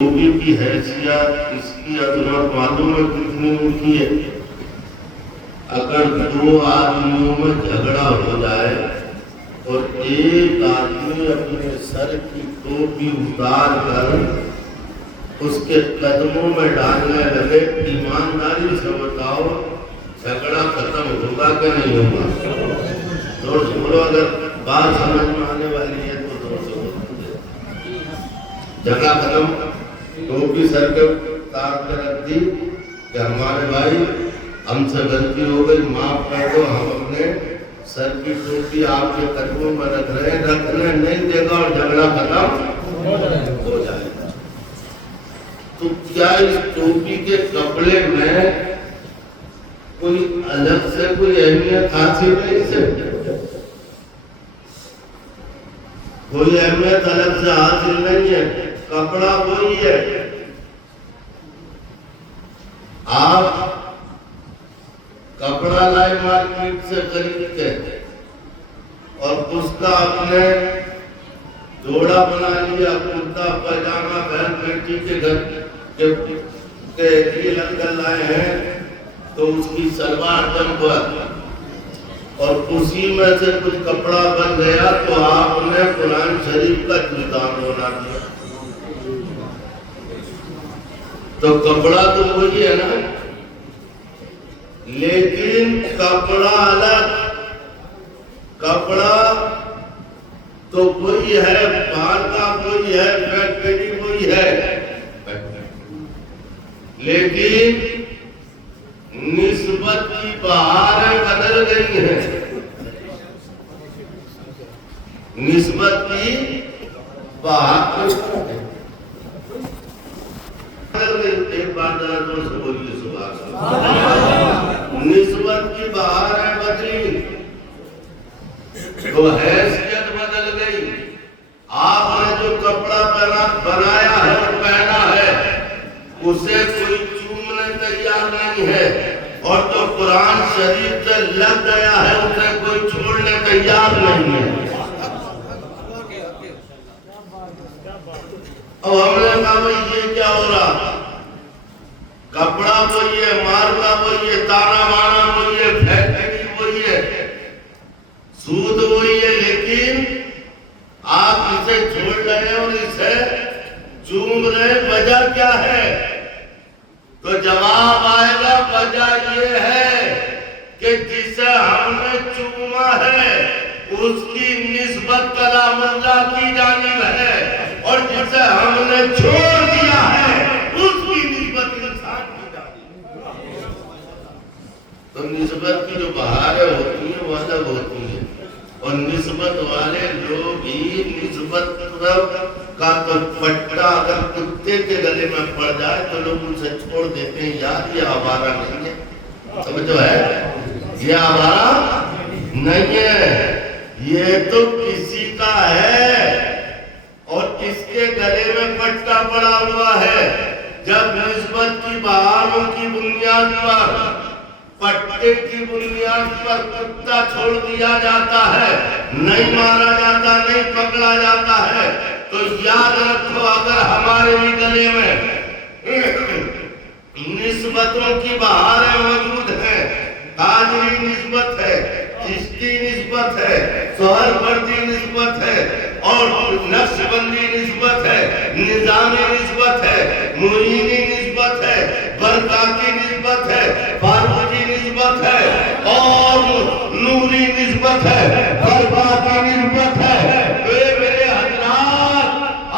ٹوپی کی حیثیت اس کی عظمت معلوم ہے کتنی اونچی ہے۔ اگر دو آدمیوں میں جھگڑا ہو جائے اور ایک آدمی اپنے سر کی ٹوپی اتار کر اس کے قدموں میں ڈالنے لگے، ایمانداری سے بتاؤ جھگڑا ختم ہوگا کہ نہیں ہوگا؟ زور سے بولو، اگر بات سمجھ میں آنے والی ہے تو زور سے بولو۔ جھگڑا ختم، ٹوپی سر کے اتار کے رکھ دی کہ ہمارے بھائی ہم سے غلطی ہو گئی، معاف کر دو، ہم اپنے سر کی ٹوپی آپ کے قدموں میں رکھ رہے ہیں، رکھنے نہیں دے گا اور جھگڑا ختم ہو جائے گا۔ تو کیا اس ٹوپی کے کپڑے میں کوئی الگ سے کوئی اہمیت حاصل ہے؟ اسے کوئی اہمیت الگ سے حاصل نہیں ہے، کپڑا وہی ہے۔ آپ کپڑا لائے مارکیٹ سے خریدتے اور اس کا اپنے جوڑا بنا لیا، کرتا پاجامہ بہن بیٹی کے گھر کے لیے لائے ہیں تو اس کی سلوار جم پر اور اسی میں سے کچھ کپڑا بن گیا تو آپ نے قرآن شریف کا جلدان بنا دیا۔ تو کپڑا تو وہی ہے نا، لیکن کپڑا الگ، کپڑا تو وہی ہے، مارکا وہی ہے، فیکٹری وہی ہے، لیکن نسبت کی بہاریں بدل گئی ہیں، نسبت کی بہار ایک بار ذرا زور سے بولیے سبحان اللہ۔ نسبت کی بہاریں بدلی تو حیثیت بدل گئی۔ آپ نے جو کپڑا بنایا ہے اور پہنا ہے اسے کوئی چومنے تیار نہیں ہے، اور جو قرآن شریف سے لگ گیا ہے اسے کوئی چھوڑنے تیار نہیں ہے۔ اب ہم نے کہا بھئی یہ کیا ہو رہا؟ کپڑا وہی ہے، مارکا وہی ہے، تانا مانا وہی ہے، فیکٹری وہی ہے، سود وہی ہے، لیکن آپ اسے چھوڑ رہے اور اسے چوم رہے، وجہ کیا ہے؟ تو جواب آئے گا وجہ یہ ہے کہ جسے ہم نے چوما ہے اس کی نسبت کلام اللہ کی جانب ہے، اور جسے ہم نے چھوڑ دیا ہے اس کی نسبت انسان کی جانب ہے۔ تو نسبت کی جو بہاریں ہوتی ہیں وہ الگ ہوتی ہیں، اور نسبت والے لوگ ہی نسبت کا تو پٹا اگر کتے کے گلے میں پڑ جائے تو لوگ ان سے چھوڑ دیتے ہیں، یار یہ آوارہ نہیں ہے، سمجھو ہے یہ آوارہ نہیں ہے، یہ تو کسی کا ہے اور اس کے گلے میں پٹا پڑا ہوا ہے۔ جب نسبت کی بہاروں کی بنیاد پر، پٹے کی بنیاد پر کتا چھوڑ دیا جاتا ہے، نہیں مارا جاتا، نہیں پکڑا جاتا ہے، تو یاد رکھو اگر ہمارے بھی گلے میں نسبتوں کی بہاریں موجود ہیں، قادری نسبت ہے، چشتی نسبت ہے، سہروردی نسبت ہے، اور نقشبندی نسبت ہے، نظامی نسبت ہے، معینی نسبت ہے، برکاتی نسبت ہے، فاروقی نسبت ہے، اور نوری نسبت ہے، برکاتی نسبت ہے۔ اے میرے حضرات،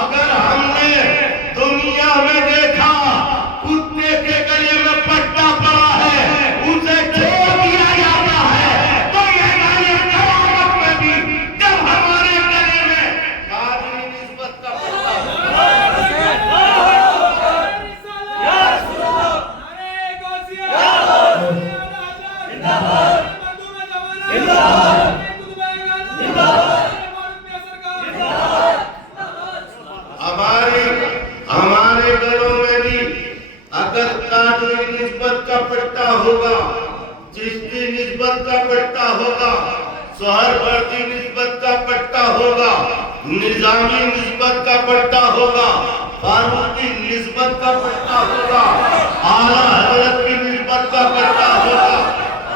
اگر ہم نے دنیا میں دیکھا کتے کے گلے میں پٹا پڑا ہے اسے چھوڑ دیا جاتا ہے، تو یہ گانے قیامت میں بھی جب ہمارے گلے میں قادری نسبت کا پٹا ہمارے گھروں میں بھی اگر قادری نسبت کا پٹا ہوگا، چشتی نسبت کا پٹا ہوگا، سہروردی نسبت کا پٹا ہوگا، نظامی نسبت کا پٹا ہوگا، فاروق کی نسبت کا پٹا ہوگا، اعلیٰ حضرت کی نسبت کا پٹا ہوگا،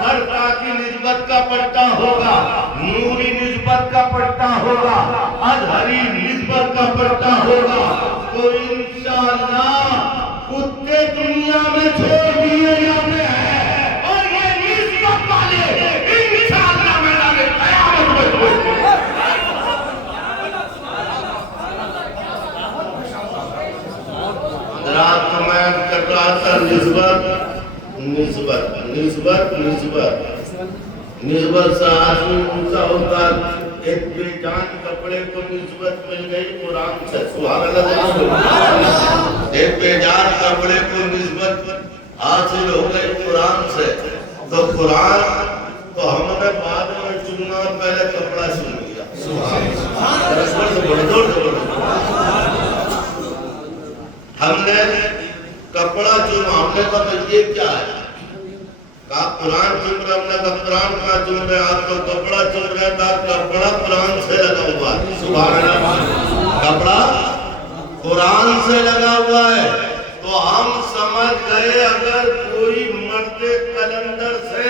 برقع کی نسبت کا پٹا ہوگا، نوری نسبت کا پٹا ہوگا، ازہری نسبت کا پٹا ہوگا، تو انشاءاللہ کتے دنیا میں چھوڑ دیے جاتے ہیں اور یہ نسبت والے انشاءاللہ میدان قیامت میں ہوتے ہیں۔ رات کو میں کر رہا تھا نسبت سے آدمی اونچا ہوتا، ایک بے جان کپڑے کو نسبت مل گئی قرآن سے، سبحان اللہ، ایک بے جان کپڑے کو نسبت حاصل ہو گئی قرآن سے، تو قرآن تو ہم نے بعد میں چننا، پہلے کپڑا چن لیا، سبحان اللہ، ہم نے کپڑا چنا، ہم نے کہا یہ کیا ہے؟ کہا قرآن چن رہے، ہم نے کہا قرآن کا چن رہے، آپ تو کپڑا چن رہے تھا، کپڑا قرآن سے لگا ہوا ہے، سبحان اللہ، کپڑا قرآن سے لگا ہوا ہے، تو ہم سمجھ گئے اگر کوئی مرد کلندر سے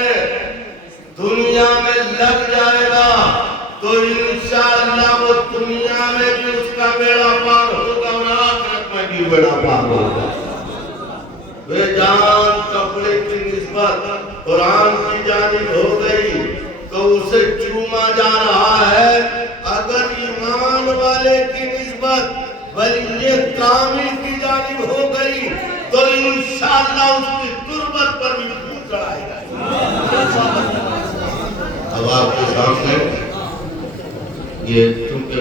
دنیا میں لگ جائے گا تو انشاءاللہ وہ دنیا میں بھی اس کا بیڑا پار ہوگا اور آخرت میں بھی بیڑا پار ہوگا۔ بے جان کپڑے کی نسبت قرآن کی جانب ہو گئی تو اسے چوما جا رہا ہے، اگر ایمان والے کی نسبت ولی کامل کی جانب ہو گئی تو انشاءاللہ اس کی تربت پر بھی پھول چڑھائے گا۔ اب آپ کے سامنے یہ چونکہ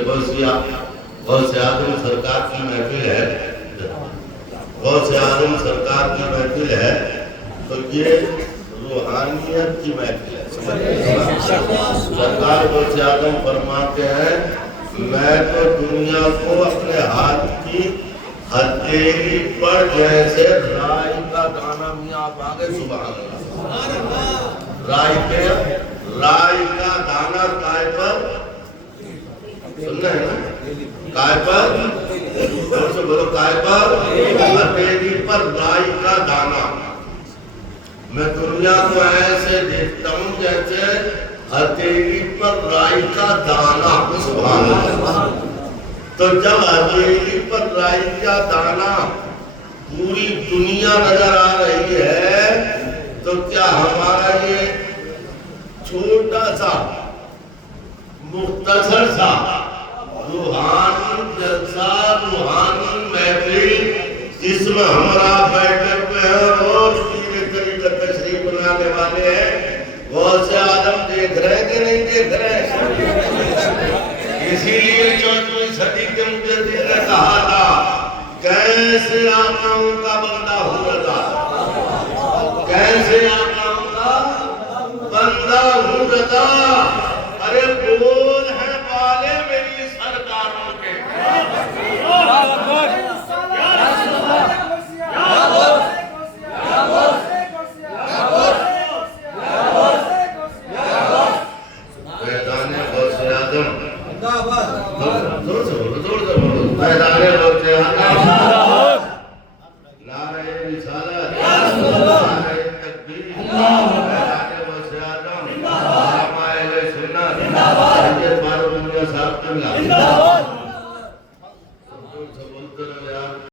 غوث اعظم سرکار کی محفل ہے، غوث اعظم سرکار کی محفل ہے، تو یہ روحانیت کی محفل ہے۔ سرکار غوث اعظم فرماتے ہیں میں تو دنیا کو اپنے ہاتھ کی ہتھیلی پر جیسے رائی کا دانہ، میاں آپ آگے سبحان اللہ، رائی کا دانہ کائے پر، سننا ہے نا، کائے پر، اور سے بولو کائے پر، ہتھیلی پر رائی کا دانہ، میں دنیا کو ایسے دیکھتا ہوں جیسے ہتھیلی پر رائی کا دانہ، سبحان اللہ۔ تو جب ہتھیلی پر رائی کا دانہ پوری دنیا نظر آ رہی ہے تو کیا ہمارا یہ چھوٹا سا مختصر سا روحانی جلسہ، روحانی محفل جس میں ہمارا بیٹھے ہوئے ہیں اور سیرے طریقہ تشریف بنانے والے ہیں، غوث اعظم دیکھ رہے کہ نہیں دیکھ رہے؟ اسی لیے 14ویں صدی کے مجدد نے کہا تھا کیسے آقاؤں کا بندہ ہوں رضا، کیسے آقاؤں کا بندہ ہوں رضا،